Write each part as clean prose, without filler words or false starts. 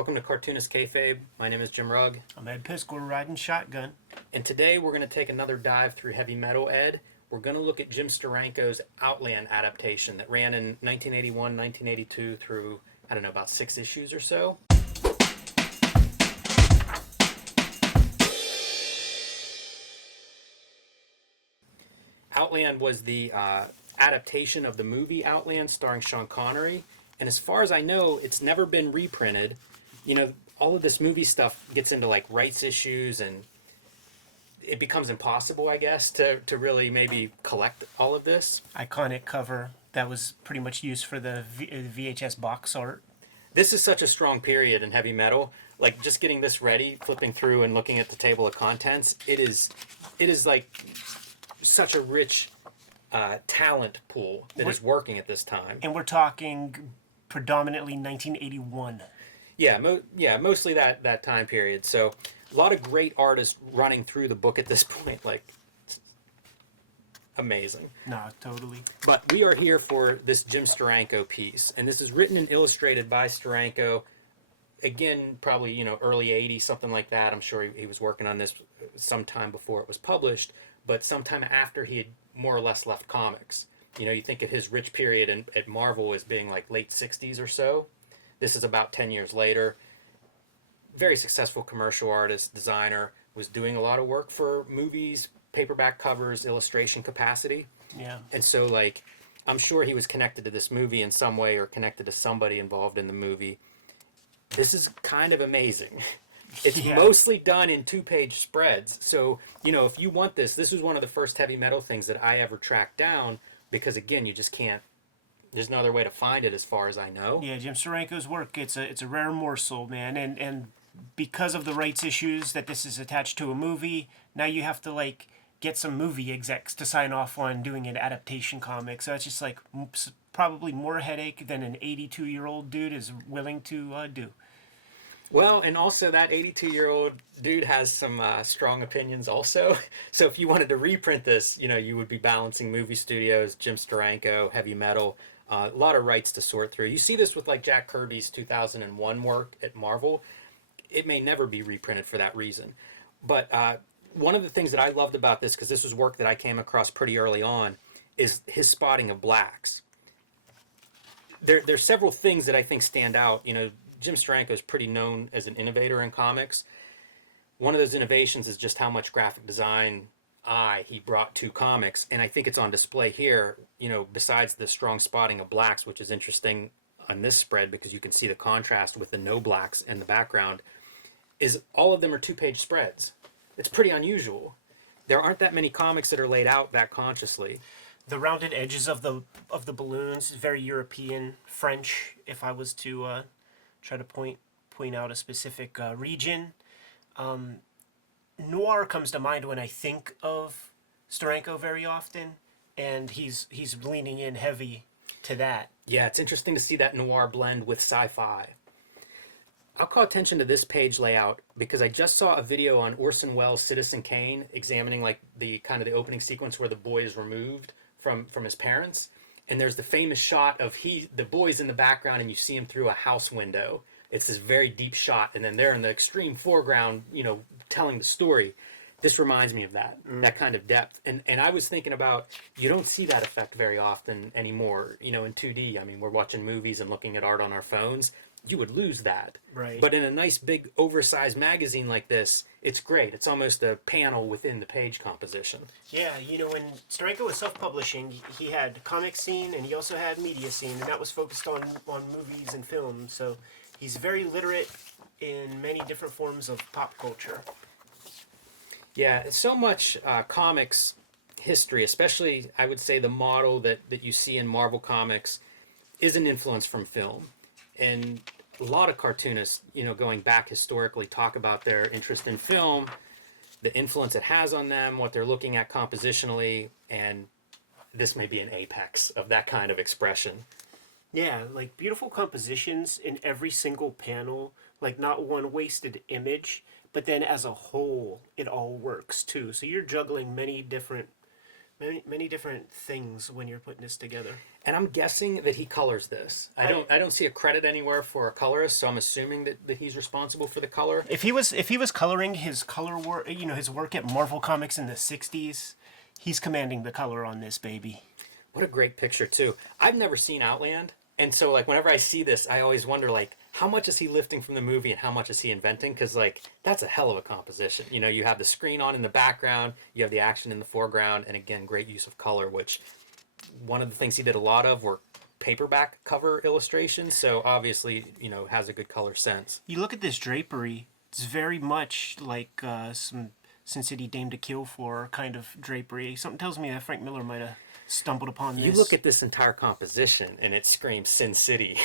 Welcome to Cartoonist Kayfabe. My name is Jim Rugg. I'm Ed Pisk. We're riding shotgun. And today we're going to take another dive through heavy metal, Ed. We're going to look at Jim Steranko's Outland adaptation that ran in 1981, 1982 through, about 6 issues or so. Outland was the adaptation of the movie Outland starring Sean Connery. And as far as I know, it's never been reprinted. All of this movie stuff gets into like rights issues, and it becomes impossible, I guess, to really maybe collect all of this. Iconic cover that was pretty much used for the VHS box art. This is such a strong period in heavy metal. Like, just getting this ready, flipping through and looking at the table of contents, it is like such a rich talent pool that is working at this time. And we're talking predominantly 1981. Yeah, mostly that time period. So a lot of great artists running through the book at this point, like, amazing. No, totally. But we are here for this Jim Steranko piece, and this is written and illustrated by Steranko. Again, probably, early 80s, something like that. I'm sure he was working on this sometime before it was published, but sometime after he had more or less left comics. You think of his rich period at Marvel as being like late 60s or so. This is about 10 years later. Very successful commercial artist, designer, was doing a lot of work for movies, paperback covers, illustration capacity. Yeah. And so, like, I'm sure he was connected to this movie in some way or connected to somebody involved in the movie. This is kind of amazing. It's mostly done in 2-page spreads. So, if you want this was one of the first heavy metal things that I ever tracked down because, again, you just can't. There's no other way to find it as far as I know. Yeah, Jim Steranko's work, it's a rare morsel, man. And because of the rights issues that this is attached to a movie, now you have to, get some movie execs to sign off on doing an adaptation comic. So it's just, probably more headache than an 82-year-old dude is willing to do. Well, and also that 82-year-old dude has some strong opinions also. So if you wanted to reprint this, you would be balancing movie studios, Jim Steranko, heavy metal, a lot of rights to sort through. You see this with Jack Kirby's 2001 work at Marvel. It may never be reprinted for that reason. But one of the things that I loved about this, because this was work that I came across pretty early on, is his spotting of blacks. There's several things that I think stand out. Jim Steranko is pretty known as an innovator in comics. One of those innovations is just how much graphic design he brought to comics, and I think it's on display here. Besides the strong spotting of blacks, which is interesting on this spread because you can see the contrast with the no blacks in the background, is all of them are 2-page spreads. It's pretty unusual. There aren't that many comics that are laid out that consciously. The rounded edges of the balloons is very European, French. If I was to try to point out a specific region. Noir comes to mind when I think of Steranko very often, and he's leaning in heavy to that. Yeah, it's interesting to see that noir blend with sci-fi. I'll call attention to this page layout because I just saw a video on Orson Welles' Citizen Kane examining the the opening sequence where the boy is removed from his parents. And there's the famous shot of the boy's in the background and you see him through a house window. It's this very deep shot, and then they're in the extreme foreground, telling the story. This reminds me of that kind of depth. And I was thinking about, you don't see that effect very often anymore, in 2D. I mean, we're watching movies and looking at art on our phones. You would lose that. Right. But in a nice big oversized magazine like this, it's great. It's almost a panel within the page composition. Yeah, when Steranko was self-publishing, he had comic scene and he also had media scene, and that was focused on movies and films. So he's very literate in many different forms of pop culture. Yeah, so much comics history, especially I would say the model that you see in Marvel Comics, is an influence from film. And a lot of cartoonists, going back historically, talk about their interest in film, the influence it has on them, what they're looking at compositionally, and this may be an apex of that kind of expression. Yeah, beautiful compositions in every single panel, not one wasted image, but then as a whole, it all works too. So you're juggling many different things when you're putting this together. And I'm guessing that he colors this. I don't see a credit anywhere for a colorist, so I'm assuming that he's responsible for the color. If he was coloring his color work, his work at Marvel Comics in the '60s, he's commanding the color on this baby. What a great picture too. I've never seen Outland, and so like whenever I see this, I always wonder like how much is he lifting from the movie and how much is he inventing? Because like that's a hell of a composition. You have the screen on in the background, you have the action in the foreground, and again, great use of color. Which one of the things he did a lot of were paperback cover illustrations. So obviously, has a good color sense. You look at this drapery; it's very much like some Sin City Dame to Kill For kind of drapery. Something tells me that Frank Miller might have stumbled upon this. You look at this entire composition and it screams Sin City.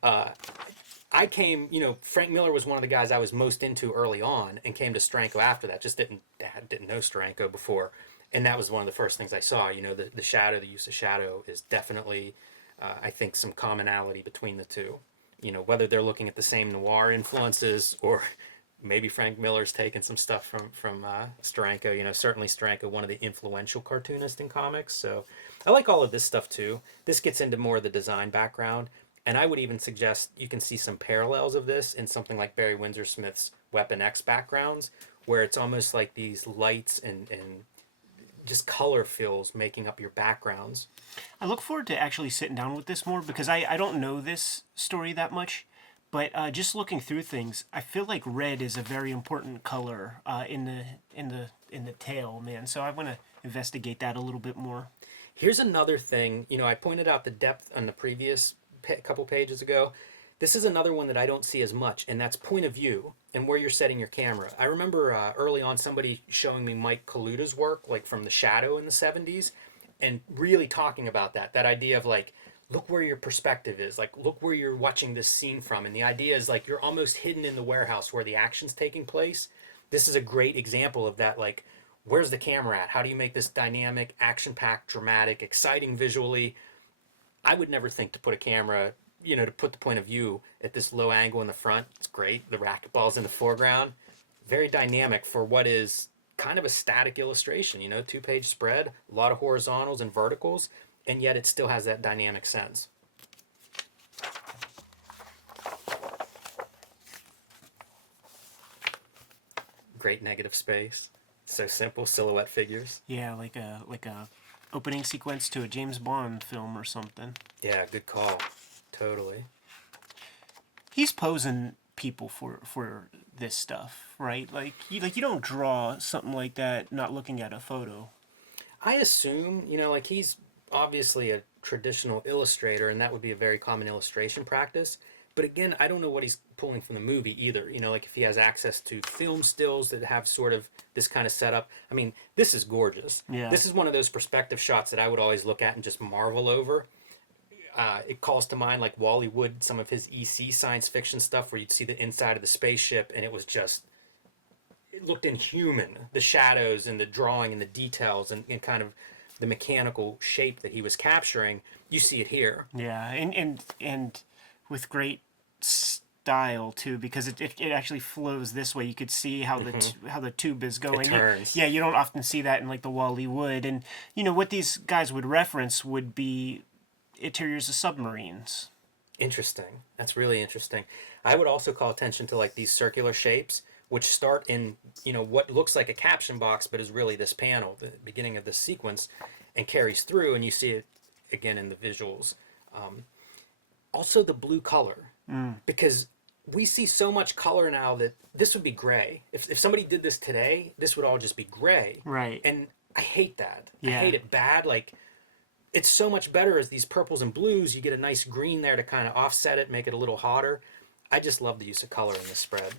Frank Miller was one of the guys I was most into early on and came to Steranko after that. Just didn't know Steranko before. And that was one of the first things I saw. The shadow, the use of shadow is definitely, I think, some commonality between the two. Whether they're looking at the same noir influences or maybe Frank Miller's taken some stuff from Steranko. Certainly Steranko, one of the influential cartoonists in comics. So I like all of this stuff too. This gets into more of the design background. And I would even suggest you can see some parallels of this in something like Barry Windsor Smith's Weapon X backgrounds, where it's almost like these lights and just color fills making up your backgrounds. I look forward to actually sitting down with this more because I don't know this story that much. But just looking through things, I feel like red is a very important color in the tale, man. So I want to investigate that a little bit more. Here's another thing. I pointed out the depth on the previous couple pages ago. This is another one that I don't see as much, and that's point of view and where you're setting your camera. I remember early on somebody showing me Mike Kaluda's work, like from The Shadow in the 70s, and really talking about that idea of like, look where your perspective is, like look where you're watching this scene from. And the idea is like you're almost hidden in the warehouse where the action's taking place. This is a great example of that. Like, where's the camera at? How do you make this dynamic, action-packed, dramatic, exciting visually? I would never think to put a camera, to put the point of view at this low angle in the front. It's great. The racquetball's in the foreground. Very dynamic for what is kind of a static illustration, 2-page spread, a lot of horizontals and verticals, and yet it still has that dynamic sense. Great negative space. So simple, silhouette figures. Yeah, like a opening sequence to a James Bond film or something. Yeah, good call. Totally. He's posing people for this stuff, right? Like you don't draw something like that not looking at a photo. I assume, he's obviously a traditional illustrator, and that would be a very common illustration practice. But again, I don't know what he's pulling from the movie either. Like if he has access to film stills that have sort of this kind of setup. I mean, this is gorgeous. Yeah. This is one of those perspective shots that I would always look at and just marvel over. It calls to mind like Wally Wood, some of his EC science fiction stuff where you'd see the inside of the spaceship and it looked inhuman. The shadows and the drawing and the details and kind of the mechanical shape that he was capturing. You see it here. Yeah, and with great style too, because it actually flows this way. You could see how the tube is going. It turns. You don't often see that in like the Wally Wood, and what these guys would reference would be interiors of submarines. Interesting. That's really interesting. I would also call attention to like these circular shapes, which start in what looks like a caption box, but is really this panel, the beginning of this sequence, and carries through, and you see it again in the visuals. Also the blue color, because we see so much color now that this would be gray. If somebody did this today, this would all just be gray. Right. And I hate that. Yeah. I hate it bad. Like, it's so much better as these purples and blues. You get a nice green there to kind of offset it, make it a little hotter. I just love the use of color in this spread.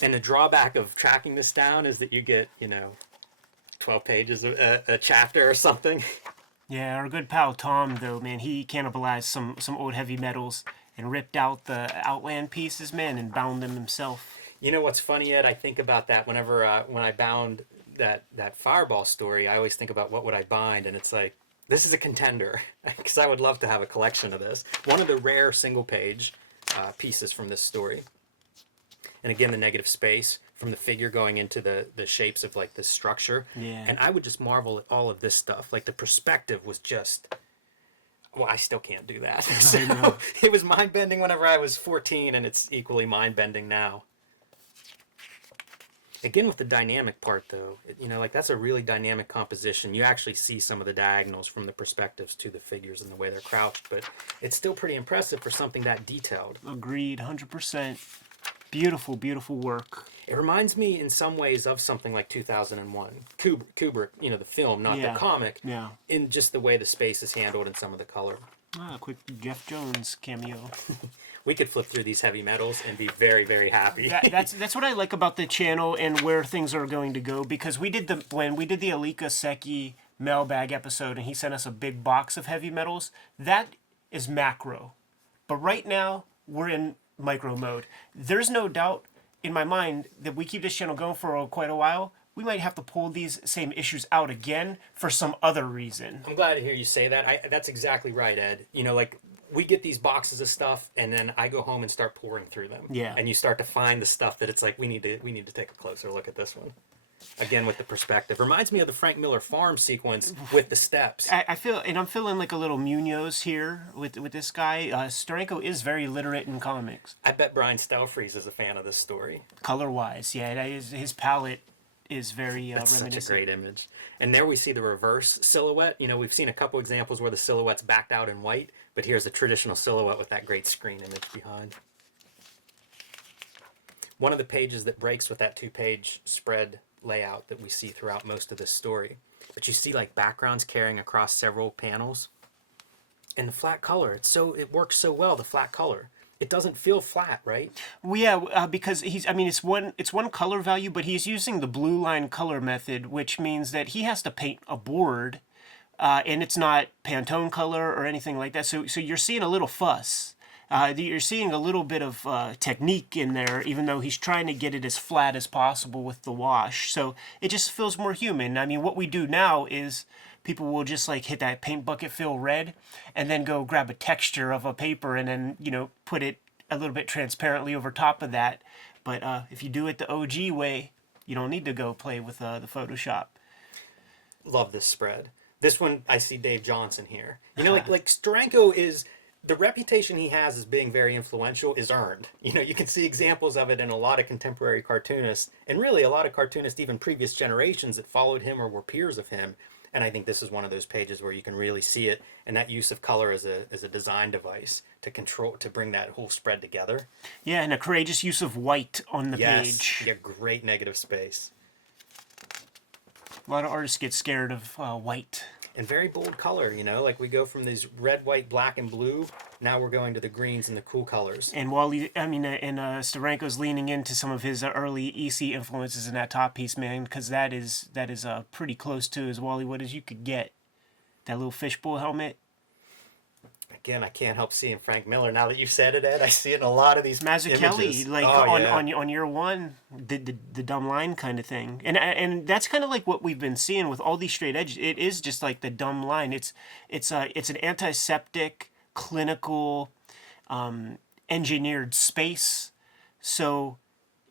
And the drawback of tracking this down is that you get, 12 pages of a chapter or something. Yeah, our good pal Tom, though, man, he cannibalized some old heavy metals and ripped out the Outland pieces, man, and bound them himself. You know what's funny, Ed? I think about that whenever when I bound that Fireball story. I always think about what would I bind, and it's like, this is a contender, because I would love to have a collection of this. One of the rare single-page pieces from this story. And again, the negative space. from the figure going into the shapes of like this structure. Yeah. And I would just marvel at all of this stuff. Like the perspective was just, well, I still can't do that. So it was mind bending whenever I was 14, and it's equally mind bending now. Again, with the dynamic part, though, like that's a really dynamic composition. You actually see some of the diagonals from the perspectives to the figures and the way they're crouched, but it's still pretty impressive for something that detailed. Agreed, 100%. Beautiful, beautiful work. It reminds me in some ways of something like 2001. Kubrick, the film, not the comic, in just the way the space is handled and some of the color. Ah, quick Jeff Jones cameo. We could flip through these heavy metals and be very, very happy. That's what I like about the channel and where things are going to go, because when we did the Alika Seki mailbag episode and he sent us a big box of heavy metals, that is macro. But right now, we're in micro mode. There's no doubt in my mind that we keep this channel going for quite a while. We might have to pull these same issues out again for some other reason. I'm glad to hear you say that. That's exactly right, Ed. Like we get these boxes of stuff, and then I go home and start pouring through them. Yeah. And you start to find the stuff that it's like we need to take a closer look at this one. Again, with the perspective, reminds me of the Frank Miller farm sequence with the steps. I'm feeling like a little Munoz here with this guy. Steranko is very literate in comics. I bet Brian Stelfreeze is a fan of this story. Color wise, yeah, his palette is very That's reminiscent. such a great image. And there we see the reverse silhouette. We've seen a couple examples where the silhouette's backed out in white, but here's a traditional silhouette with that great screen image behind. One of the pages that breaks with that 2-page spread layout that we see throughout most of this story. But you see like backgrounds carrying across several panels. And the flat color, it works so well, the flat color. It doesn't feel flat, right? Well, yeah, because it's one color value, but he's using the blue line color method, which means that he has to paint a board, and it's not Pantone color or anything like that. So you're seeing a little fuss. You're seeing a little bit of technique in there, even though he's trying to get it as flat as possible with the wash. So it just feels more human. I mean, what we do now is people will just like hit that paint bucket, fill red, and then go grab a texture of a paper and then, put it a little bit transparently over top of that. But if you do it the OG way, you don't need to go play with the Photoshop. Love this spread. This one, I see Dave Johnson here. Like Steranko is... The reputation he has as being very influential is earned. You can see examples of it in a lot of contemporary cartoonists, and really a lot of cartoonists, even previous generations that followed him or were peers of him. And I think this is one of those pages where you can really see it, and that use of color as a design device to bring that whole spread together. Yeah, and a courageous use of white on the page. You get great negative space. A lot of artists get scared of white. And very bold color, like we go from these red, white, black, and blue. Now we're going to the greens and the cool colors. And Steranko's leaning into some of his early EC influences in that top piece, man, because that is pretty close to as Wally-Wood as you could get. That little fishbowl helmet. Again, I can't help seeing Frank Miller. Now that you said it, Ed, I see it in a lot of these Mazzucchelli, images. On year one, the dumb line kind of thing, and that's kind of like what we've been seeing with all these straight edges. It is just like the dumb line. It's an antiseptic, clinical, engineered space. So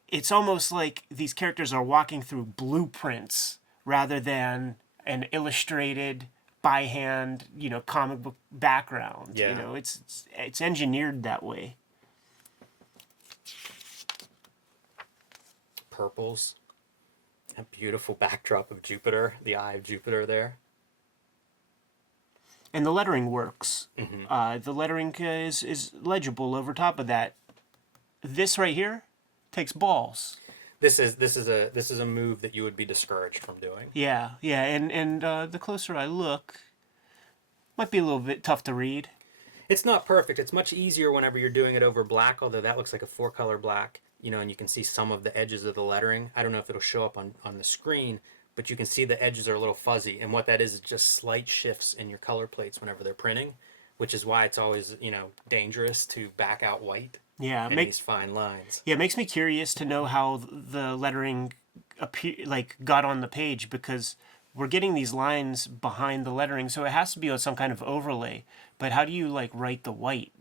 it's almost like these characters are walking through blueprints rather than an illustrated, by hand, comic book background. Yeah. It's engineered that way. Purples. A beautiful backdrop of Jupiter, the eye of Jupiter there. And the lettering works. Mm-hmm. The lettering is legible over top of that. This right here takes balls. This is a move that you would be discouraged from doing. Yeah, and the closer I look, might be a little bit tough to read. It's not perfect. It's much easier whenever you're doing it over black, although that looks like a 4-color black, and you can see some of the edges of the lettering. I don't know if it'll show up on the screen, but you can see the edges are a little fuzzy, and what that is just slight shifts in your color plates whenever they're printing, which is why it's always, dangerous to back out white. Yeah, these fine lines. Yeah, it makes me curious to know how the lettering got on the page, because we're getting these lines behind the lettering, so it has to be on some kind of overlay. But how do you write the white?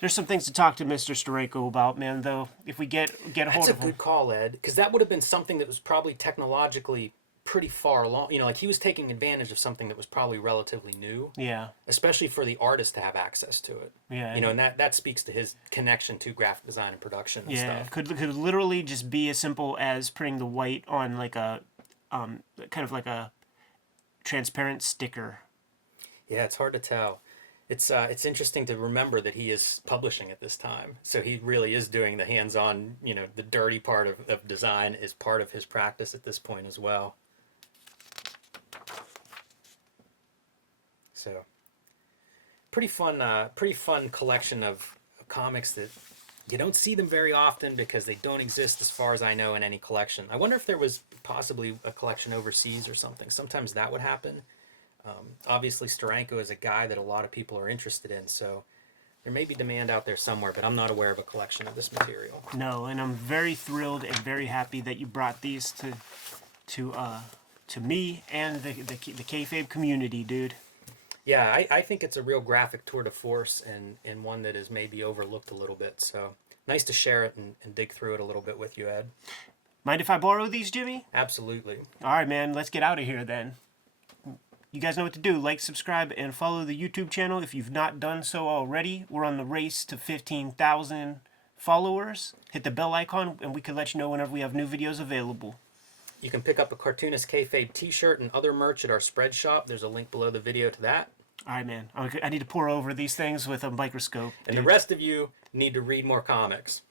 There's some things to talk to Mr. Steranko about, man. Though, if we get a That's hold a of him, good call, Ed, because that would have been something that was probably technologically pretty far along. You know, like he was taking advantage of something that was probably relatively new, yeah, especially for the artist to have access to it. yeah, You know, and that speaks to his connection to graphic design and production and yeah. stuff. Could literally just be as simple as putting the white on like a, kind of like a transparent sticker. Yeah, it's hard to tell. It's interesting to remember that he is publishing at this time, so he really is doing the hands-on. You know, the dirty part of design is part of his practice at this point as well. So, pretty fun collection of comics that you don't see them very often because they don't exist, as far as I know, in any collection. I wonder if there was possibly a collection overseas or something. Sometimes that would happen. Obviously, Steranko is a guy that a lot of people are interested in, so there may be demand out there somewhere, but I'm not aware of a collection of this material. No, and I'm very thrilled and very happy that you brought these to me and the Kayfabe community, dude. Yeah, I think it's a real graphic tour de force and one that is maybe overlooked a little bit, so nice to share it and dig through it a little bit with you, Ed. Mind if I borrow these, Jimmy? Absolutely. All right, man, let's get out of here then. You guys know what to do. Like, subscribe, and follow the YouTube channel if you've not done so already. We're on the race to 15,000 followers. Hit the bell icon, and we can let you know whenever we have new videos available. You can pick up a Cartoonist Kayfabe t-shirt and other merch at our spread shop. There's a link below the video to that. All right, man. I need to pour over these things with a microscope. And the rest of you need to read more comics.